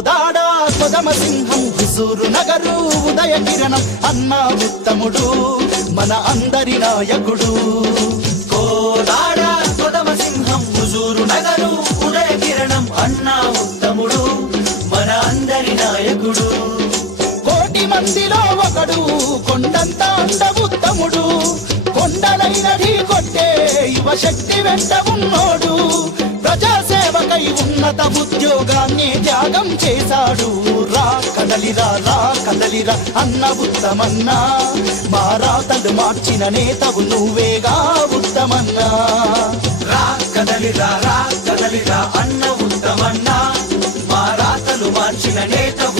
కోదాడ కొదమ సింహం హుజూరు నగరు ఉదయ కిరణం అన్న ఉత్తముడు మన అందరి నాయకుడు. కోదాడ కొదమ సింహం హుజూరు నగరు ఉదయ కిరణం అన్న ఉత్తముడు మన అందరి నాయకుడు. కోటి మందిలో ఒకడు కొండంత అండ ఉత్తముడు కొండలైన ఢీ కొట్టే యువ శక్తి వెంట ఉన్నోడు. ప్రజాసేవకై ఉన్నత ఉద్యోగాన్ని త్యాగం చేశాడు. రా కదలిరా రా కదలిరా అన్న ఉత్తమన్నా మా రాతలు మార్చిన నేతవు నువ్వేగా ఉత్తమన్నా. రా కదలిరా రా కదలిరా అన్న ఉత్తమన్నా మా రాతలు మార్చిన నేతవు